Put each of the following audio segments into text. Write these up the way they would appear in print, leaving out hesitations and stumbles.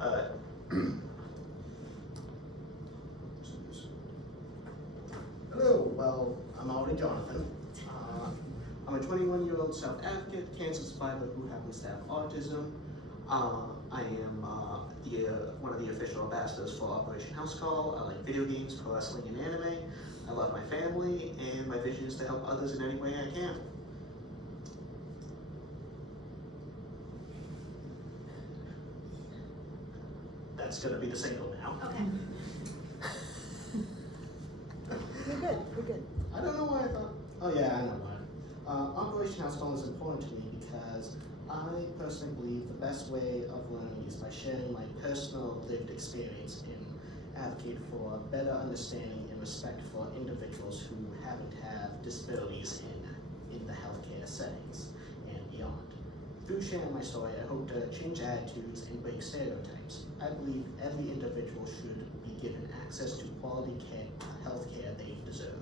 Uh, Hello, well, I'm already Jonathan. I'm a 21-year-old self-advocate, cancer survivor who happens to have autism. I am one of the official ambassadors for Operation House Call. I like video games, pro wrestling, and anime. I love my family, and my vision is to help others in any way I can. That's going to be the signal now. Okay. We're good. I don't know why I thought. Oh yeah, I know why. Operation House Call is important to me because I personally believe the best way of learning is by sharing my personal lived experience and advocate for a better understanding and respect for individuals who happen to have disabilities in the healthcare settings and beyond. Through sharing my story, I hope to change attitudes and break stereotypes. I believe every individual should be given access to quality health care they deserve.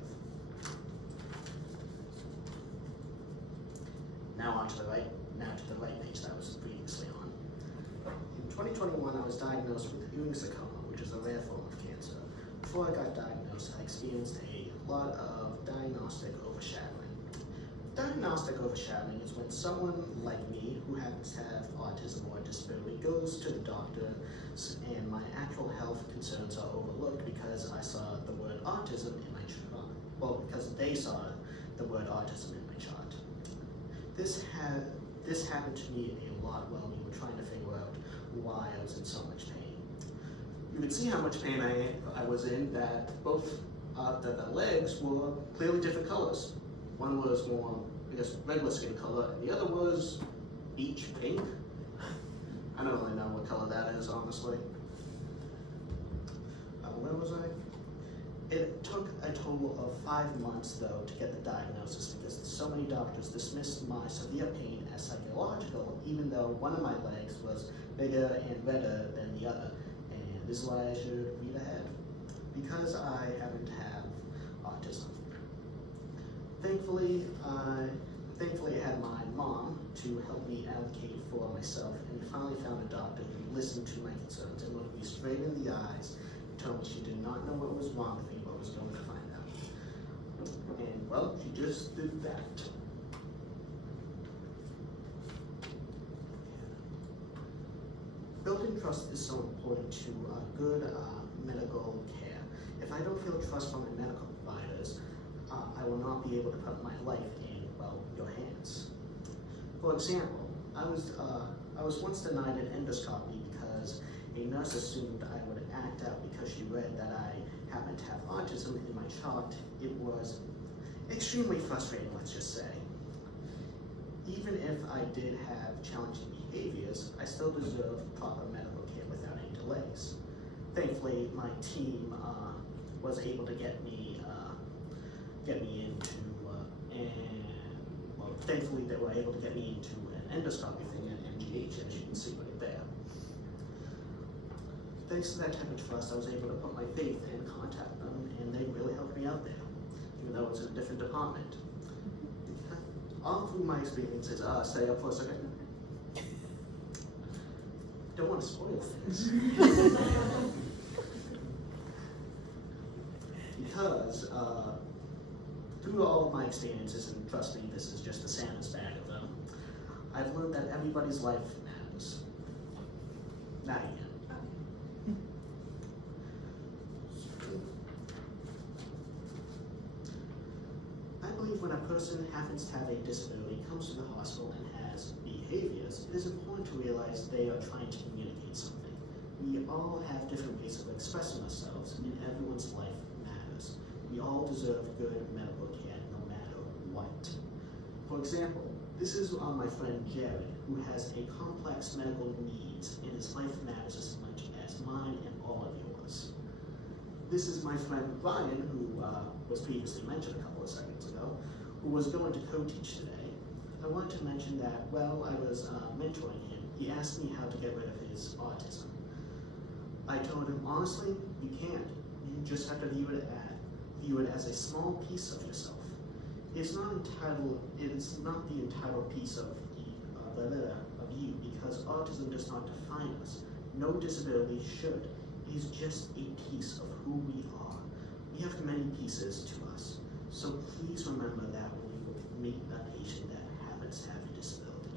Now to the right page that I was previously on. In 2021, I was diagnosed with Ewing sarcoma, which is a rare form of cancer. Before I got diagnosed, I experienced a lot of diagnostic overshadowing. Diagnostic overshadowing is when someone like me, who happens to have autism or a disability, goes to the doctor and my actual health concerns are overlooked because I saw the word autism in my chart. Well, because they saw the word autism in my chart. This happened to me a lot while we were trying to figure out why I was in so much pain. You could see how much pain I was in, that both that the legs were clearly different colors. One was more, I guess, regular skin color, and the other was beach pink. I don't really know what color that is, honestly. Where was I? It took a total of 5 months, though, to get the diagnosis because so many doctors dismissed my severe pain as psychological, even though one of my legs was bigger and redder than the other. And this is why I should read ahead. Because I happen to have autism. Thankfully, I had my mom to help me advocate for myself, and we finally found a doctor who listened to my concerns and looked me straight in the eyes and told me she did not know what was wrong with me, but was going to find out. And well, she just did that. Building trust is so important to good medical care. If I don't feel trust from my medical providers, I will not be able to put my life in, well, your hands. For example, I was once denied an endoscopy because a nurse assumed I would act out because she read that I happened to have autism in my chart. It was extremely frustrating, let's just say. Even if I did have challenging behaviors, I still deserve proper medical care without any delays. Thankfully, my team was able to get me into, thankfully they were able to get me into an endoscopy thing at MGH, as you can see right there. Thanks to that type of trust, I was able to put my faith and contact them, and they really helped me out there, even though it's in a different department. All through my experiences, stay up for a second. Don't want to spoil things. Because through all of my experiences, and trust me, this is just a Santa's bag of them, I've learned that everybody's life matters. Not again. I believe when a person happens to have a disability, comes to the hospital and has behaviors, it is important to realize they are trying to communicate something. We all have different ways of expressing ourselves, and everyone's life matters. We all deserve good medical care no matter what. For example, this is my friend Jared, who has a complex medical needs, and his life matters as much as mine and all of yours. This is my friend Brian, who was previously mentioned a couple of seconds ago, who was going to co-teach today. I wanted to mention that while I was mentoring him, he asked me how to get rid of his autism. I told him, honestly, you can't. You just have to view it as a small piece of yourself. It's not the entitled piece of you, because autism does not define us. no disability should. It is just a piece of who we are. We have many pieces to us. So please remember that when you meet a patient that happens to have a disability.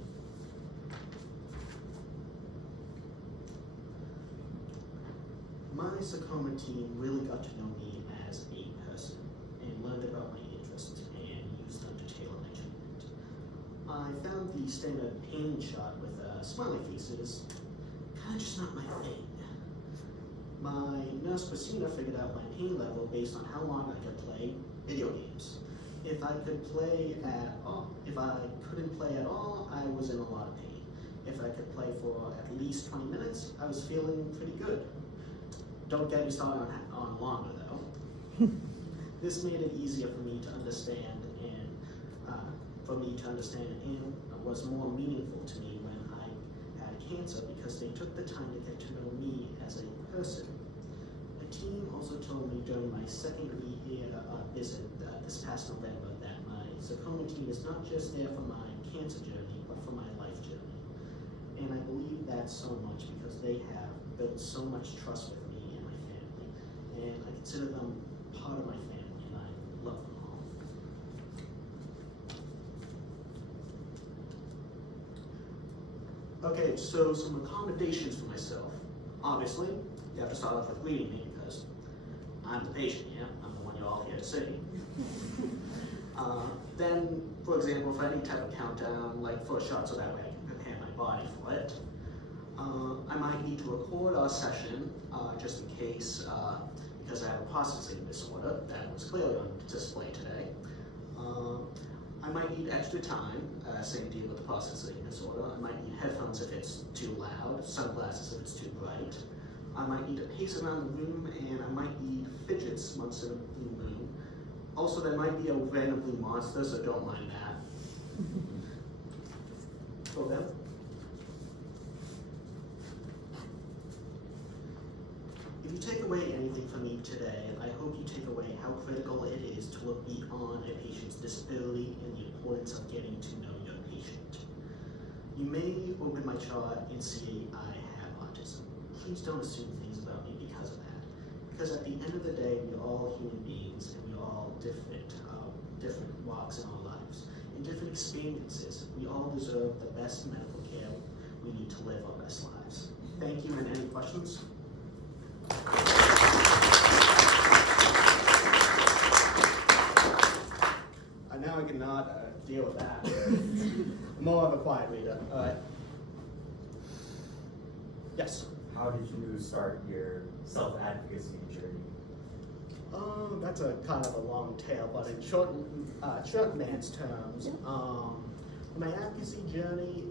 My sarcoma team really got to know me as a person and learned about my interests and used them to tailor my treatment. I found the standard pain chart with smiley faces kind of just not my thing. My nurse Christina figured out my pain level based on how long I could play video games. If I couldn't play at all, I was in a lot of pain. If I could play for at least 20 minutes, I was feeling pretty good. Don't get me started on longer though. This made it easier for me to understand and was more meaningful to me when I had cancer because they took the time to get to know me as a person. The team also told me during my second visit this past November that my sarcoma team is not just there for my cancer journey, but for my life journey. And I believe that so much because they have built so much trust with me and my family. And I consider them part of my family and I love them all. Okay, so some accommodations for myself. Obviously, you have to start off with greeting me because I'm the patient, yeah? I'm the one you're all here to see. Then, for example, for any type of countdown, like for a shot so that way I can prepare my body for it. I might need to record our session just in case, because I have a processing disorder that was clearly on display today. I might need extra time, same deal with the processing disorder. I might need headphones if it's too loud, sunglasses if it's too bright. I might need to pace around the room, and I might need fidgets once in a blue moon. Also, there might be a random blue monster, so don't mind that. Go down. If you take away anything from me today, I hope you take away how critical it is to look beyond a patient's disability and the importance of getting to know your patient. You may open my chart and see I have autism. Please don't assume things about me because of that. Because at the end of the day, we're all human beings and we're all different walks in our lives and different experiences. We all deserve the best medical care we need to live our best lives. Thank you, and any questions? Now I cannot deal with that. I'm more of a quiet reader. All right. Yes? How did you start your self-advocacy journey? That's a kind of a long tale, but in short man's terms, my advocacy journey,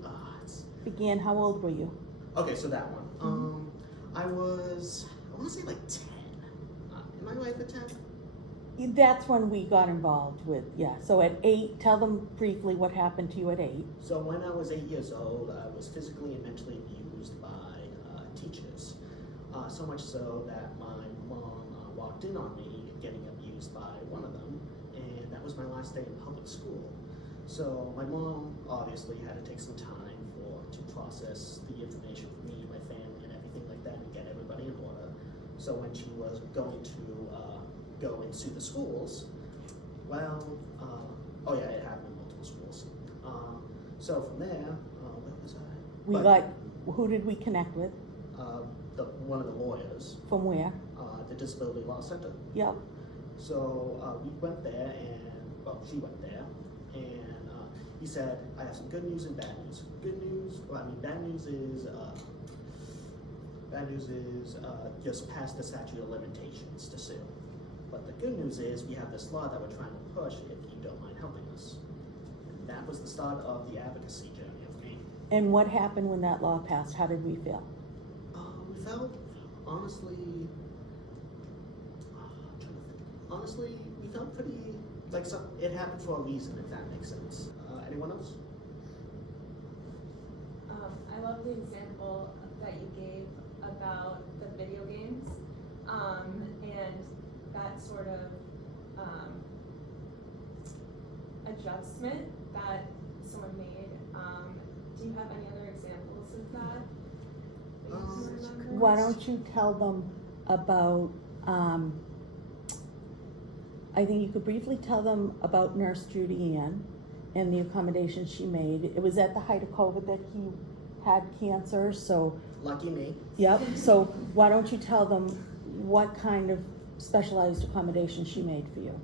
Began, how old were you? okay, so that one. I want to say like 10. Am I right with 10? That's when we got involved with, yeah. So at 8, tell them briefly what happened to you at 8. So when I was 8 years old, I was physically and mentally abused by teachers. So much so that my mom walked in on me getting abused by one of them, and that was my last day in public school. So my mom obviously had to take some time to process the information for me, my family, and everything like that, and get everybody in order. So when she was going to go and sue the schools, well, oh yeah, it happened in multiple schools. So from there, where was I? Who did we connect with? One of the lawyers. From where? The Disability Law Center. Yep. So we went there, and well, she went there, and he said, "I have some good news and bad news. Good news, bad news is just past the statute of limitations to sue. But the good news is we have this law that we're trying to push if you don't mind helping us." And that was the start of the advocacy journey of me. And what happened when that law passed? How did we feel? We felt, honestly, we felt pretty, like it happened for a reason, if that makes sense. Anyone else? I love the example that you gave about the video games, and that sort of adjustment that someone made. Do you have any other examples of that? why don't you tell them about, I think you could briefly tell them about Nurse Judy Ann and the accommodations she made. It was at the height of COVID that he had cancer, so, Lucky me. yep, so why don't you tell them what kind of specialized accommodations she made for you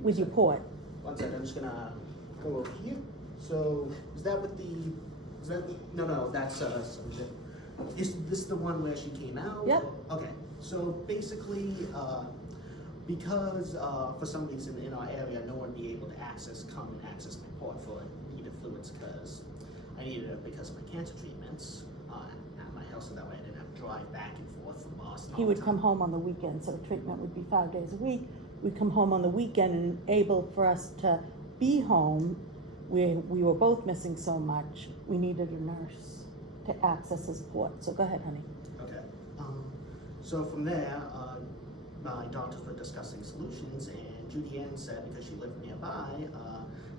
with your port? One second, I'm just gonna go over here. So, is that with the, no, that's, something. Is this the one where she came out? Yep. Okay, so basically, because, for some reason in our area, no one be able to come and access my port for needed fluids, because I needed it because of my cancer treatments, at my house, so that way I didn't have to drive back and forth from Boston. He would come home on the weekend, so treatment would be 5 days a week. We'd come home on the weekend and able for us to be home. We were both missing so much. We needed a nurse to access his port. So go ahead, honey. Okay. So from there, my doctors were discussing solutions, and Judy Ann said, because she lived nearby,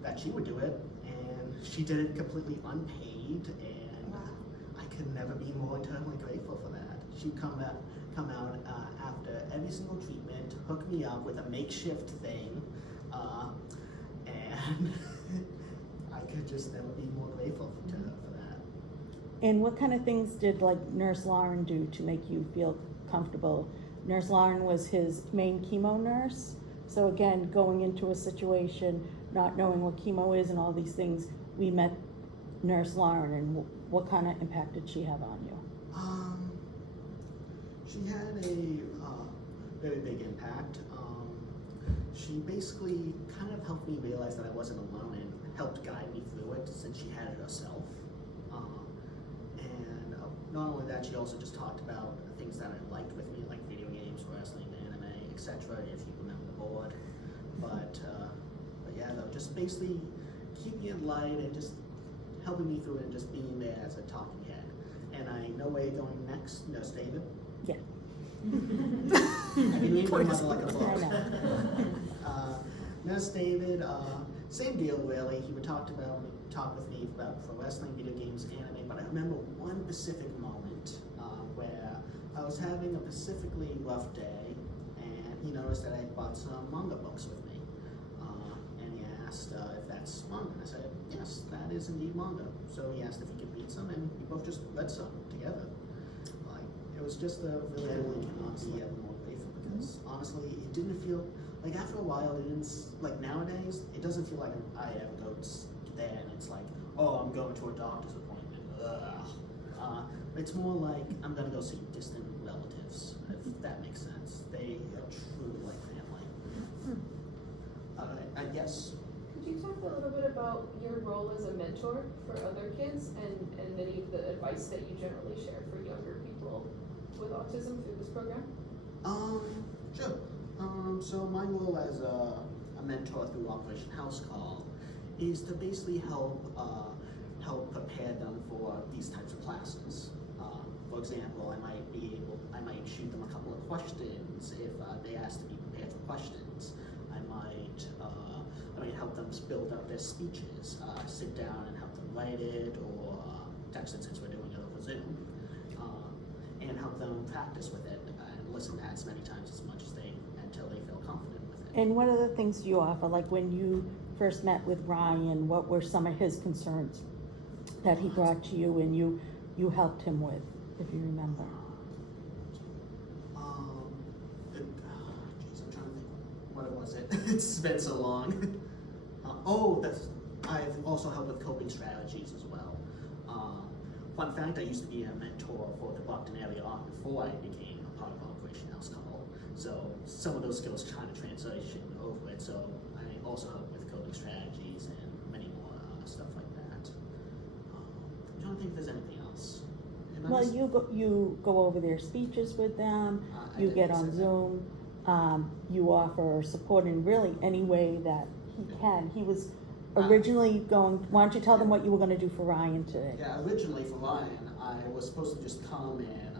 that she would do it, and she did it completely unpaid, and I could never be more eternally grateful for that. She'd come out after every single treatment, hook me up with a makeshift thing, and I could just never be more grateful to her for that. And what kind of things did like Nurse Lauren do to make you feel comfortable? Nurse Lauren was his main chemo nurse. So again, going into a situation, not knowing what chemo is and all these things, we met Nurse Lauren, and what kind of impact did she have on you? She had a very big impact. She basically kind of helped me realize that I wasn't alone and helped guide me through it, since she had it herself. And not only that, she also just talked about the things that I liked with me, like video games, wrestling, anime, etc., if you remember the board. But yeah, though, just basically keeping it light and just helping me through it and just being there as a talking head. And I know where you're going next, Nurse David. Yeah. I didn't mean to run like a I book. know. Nurse David, same deal really. He would talk with me about pro wrestling, video games, anime, but I remember one specific moment where I was having a specifically rough day, and he noticed that I bought some manga books with me. And he asked if that's manga, and I said, yes, that is indeed manga. So he asked if he could read some, and we both just read some together. It was just a really, I really cannot be ever more grateful, because honestly, it didn't feel, like after a while, it didn't, like nowadays, it doesn't feel like I ever go there and it's like, oh, I'm going to a doctor's appointment, it's more like I'm gonna go see distant relatives, if that makes sense. They are truly like family. Yes? Could you talk a little bit about your role as a mentor for other kids and any of the advice that you generally share for younger people with autism through this program? Sure. So my role as a mentor through Operation House Call is to basically help prepare them for these types of classes. For example, I might shoot them a couple of questions if they ask to be prepared for questions. I might help them build up their speeches, sit down and help them write it, or text it since we're doing it over Zoom, and help them practice with it and listen to it as many times until they feel confident with it. And what other things do you offer? Like when you first met with Ryan, what were some of his concerns that he brought to you and you helped him with, if you remember? Geez, I'm trying to think. What was it? It's been so long. I've also helped with coping strategies as well. Fun fact, I used to be a mentor for the Brockton area before I became a part of Operation House Call. So some of those skills kind of transition over it. So I also help with coping strategies and many more stuff like that. I'm trying to think if there's anything else. Well, you go over their speeches with them, you get on Zoom, you offer support in really any way that he can. He was originally why don't you tell them what you were going to do for Ryan today? Yeah, originally for Ryan, I was supposed to just come and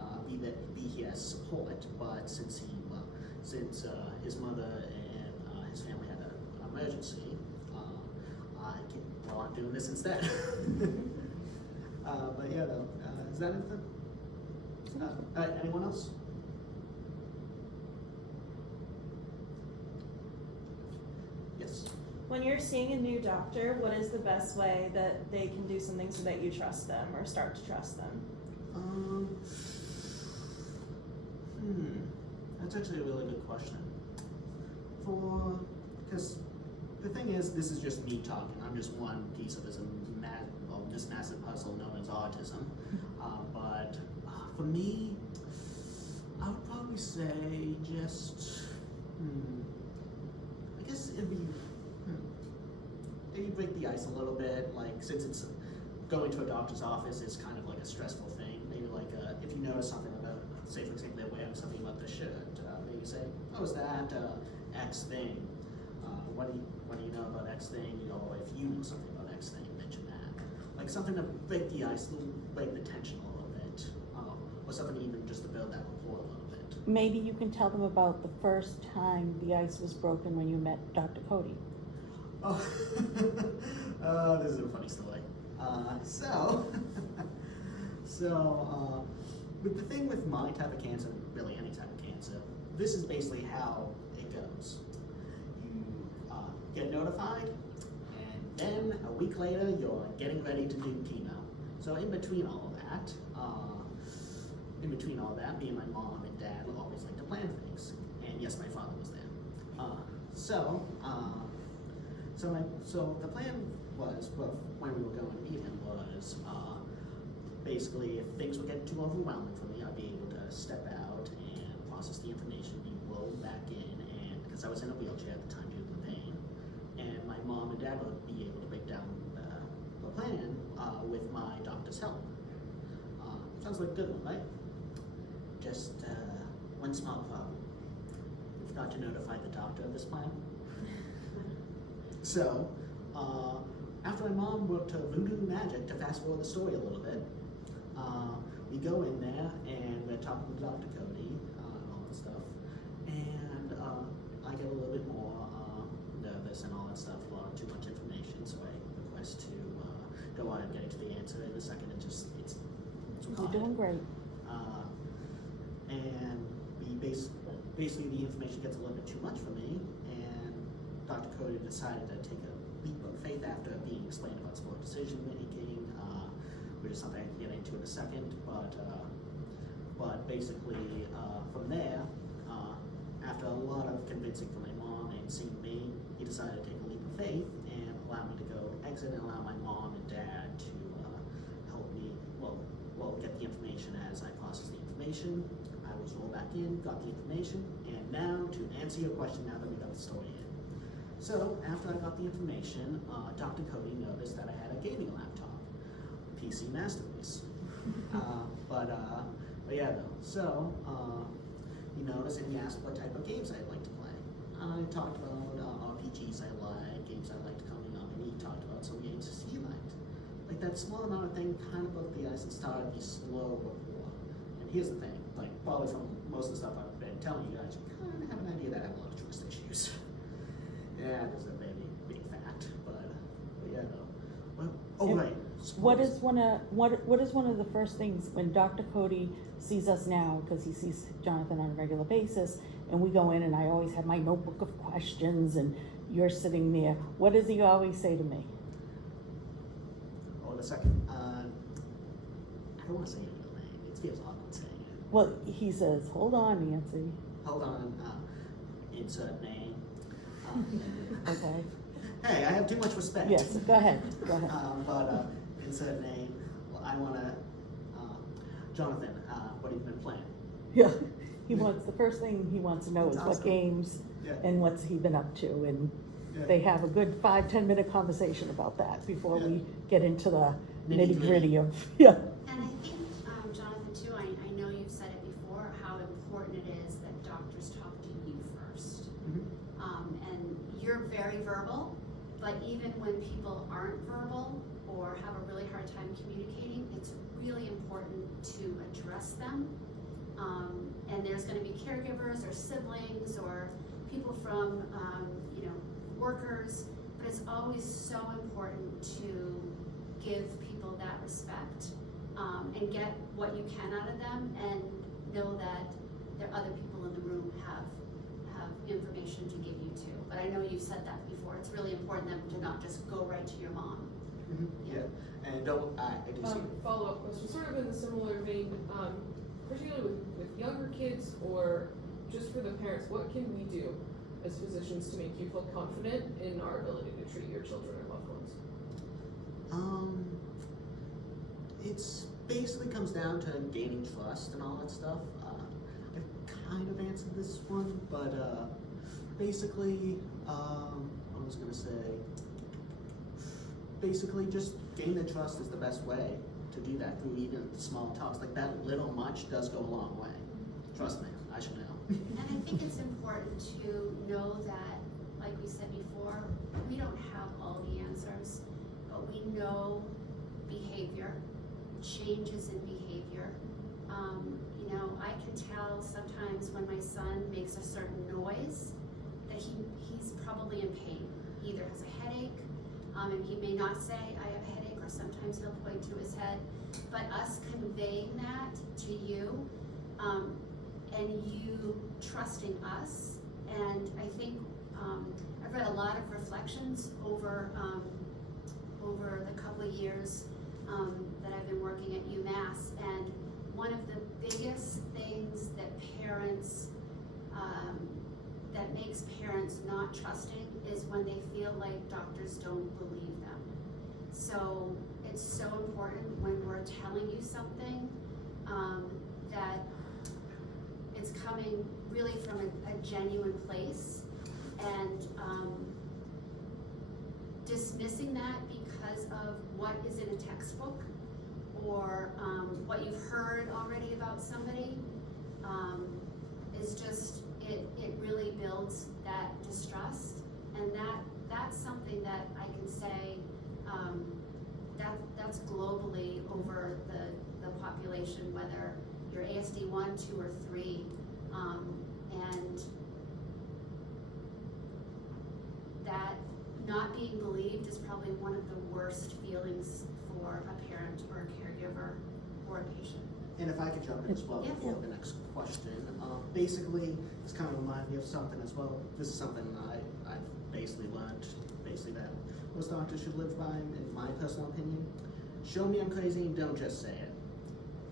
be here as support, but since his mother and his family had an emergency, I'm doing this instead. But yeah, though, that anything? Anyone else? Yes. When you're seeing a new doctor, what is the best way that they can do something so that you trust them or start to trust them? That's actually a really good question. Because the thing is, this is just me talking. I'm just one piece of this massive puzzle known as autism. But for me, I would probably say just, I guess it'd be, maybe break the ice a little bit. Like, since it's going to a doctor's office is kind of like a stressful thing. Maybe like if you notice something about, say for example, they're wearing something about the shirt, maybe say, oh, is that X thing? What do you know about X thing? Or if you know something about X thing, mention that. Like something to break the ice, break the tension a little bit, or something even just to build that rapport a little bit. Maybe you can tell them about the first time the ice was broken when you met Dr. Cody. Oh, this is a funny story. So, with the thing with my type of cancer, really any type of cancer, this is basically how it goes. You get notified, and then a week later, you're getting ready to do chemo. So in between all that, me and my mom and dad always like to plan things. And yes, my father was there. So the plan was, well, when we were going to meet him was, basically if things were getting too overwhelming for me, I'd be able to step out and process the information, be rolled back in, and because I was in a wheelchair at the time due to the pain, and my mom and dad would be able to break down the plan with my doctor's help. Sounds like a good one, right? Just one small problem. We forgot to notify the doctor of this plan. So, after my mom worked her voodoo magic to fast forward the story a little bit, we go in there and we're talking to Dr. Cody and all that stuff, and I get a little bit more nervous and all that stuff, a lot of too much information, so I request to go on and get to the answer in a second. It's You're doing great. And basically the information gets a little bit too much for me, and Dr. Cody decided to take a leap of faith after being explained about sport decision making, which is something I can get into in a second, but basically from there, after a lot of convincing from my mom and seeing me, he decided to take a leap of faith and allow me to go exit and allow my mom and dad to help me, well, get the information as I process the information. I was rolled back in, got the information, and now to answer your question now that we got the story in. So after I got the information, Dr. Cody noticed that I had a gaming laptop, PC masterpiece. But yeah, though. So he noticed and he asked what type of games I'd like to play. I talked about RPGs I like, games I liked coming up, and he talked about some games he liked. Like that small amount of thing kind of broke the ice and started the slow rapport. And here's the thing, like probably from most of the stuff I've been telling you guys, you kind of have an idea that I have a lot of trust issues. Yeah, there's a very big fact, but yeah, no. Oh, right. What is one of the first things when Dr. Cody sees us now, because he sees Jonathan on a regular basis, and we go in and I always have my notebook of questions and you're sitting there, what does he always say to me? Hold a second. I don't want to say your middle name. It feels awkward saying it. Well, he says, hold on, Nancy. Hold on. Insert name. Okay. Hey, I have too much respect. Yes, go ahead. Insert name. Well, I want to. Jonathan, what have you been playing? Yeah. The first thing he wants to know That's is awesome. what games Yeah. and what's he been up to, and Yeah. they have a good 5-10 minute conversation about that before Yeah. we get into the Nitty-gritty. nitty-gritty of, yeah. And I think, Jonathan, too, I know you've said it before, how important it is that doctors talk to you first. And you're very verbal, but even when people aren't verbal or have a really hard time communicating, it's really important to address them. And there's going to be caregivers or siblings or people from, workers, but it's always so important to give people that respect and get what you can out of them, and know that there are other people in the room have information to give you too. But I know you've said that before. It's really important them to not just go right to your mom. Yeah, and I do see. Follow-up question, sort of in a similar vein, particularly with younger kids or just for the parents, what can we do as physicians to make you feel confident in our ability to treat your children or loved ones? It's basically comes down to gaining trust and all that stuff. I've kind of answered this one, but basically, I was gonna say, basically just gain the trust is the best way to do that through even small talks. Like that little much does go a long way. Trust me, I should know. And I think it's important to know that, like we said before, we don't have all the answers, but we know behavior, changes in behavior. You know, I can tell sometimes when my son makes a certain noise that he's probably in pain. He either has a headache, and he may not say, I have a headache, or sometimes he'll point to his head. But us conveying that to you, and you trusting us, and I think I've read a lot of reflections over the couple of years that I've been working at Umass, and one of the biggest things that parents, that makes parents not trusting is when they feel like doctors don't believe them. So it's so important when we're telling you something that it's coming really from a genuine place, and dismissing that because of what is in a textbook or what you've heard already about somebody is just, it really builds that distrust, and that's something that I can say that's globally over the population, whether you're ASD 1, 2, or 3, and that not being believed is probably one of the worst feelings for a parent or a caregiver or a patient. And if I could jump in as well Yeah. before the next question, basically, it's kind of remind me of something as well. This is something I've basically learned, that most doctors should live by, in my personal opinion. Show me I'm crazy, don't just say it.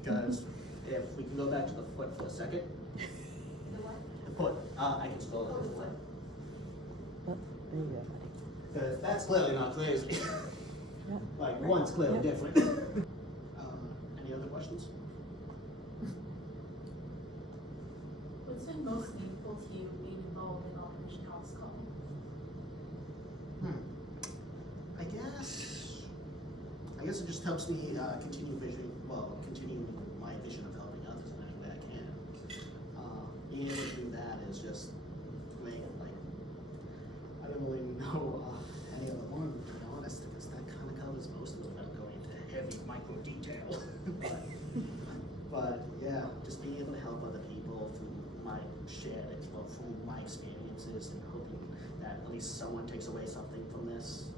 Because if we can go back to the foot for a second. The what? The foot, I can scroll Oh, it. the foot. Oh, there you go. Because that's clearly not crazy. Yep. Like, one's clearly Yep. different. Any other questions? What's been most meaningful to you being involved in Operation House Call? I guess it just helps me continue my vision of helping others in any way I can. Being able to do that is just great. Like, I don't really know any other one, to be honest, because that kind of covers most of it without going into heavy micro detail. but yeah, just being able to help other people through through my experiences, and hoping that at least someone takes away something from this.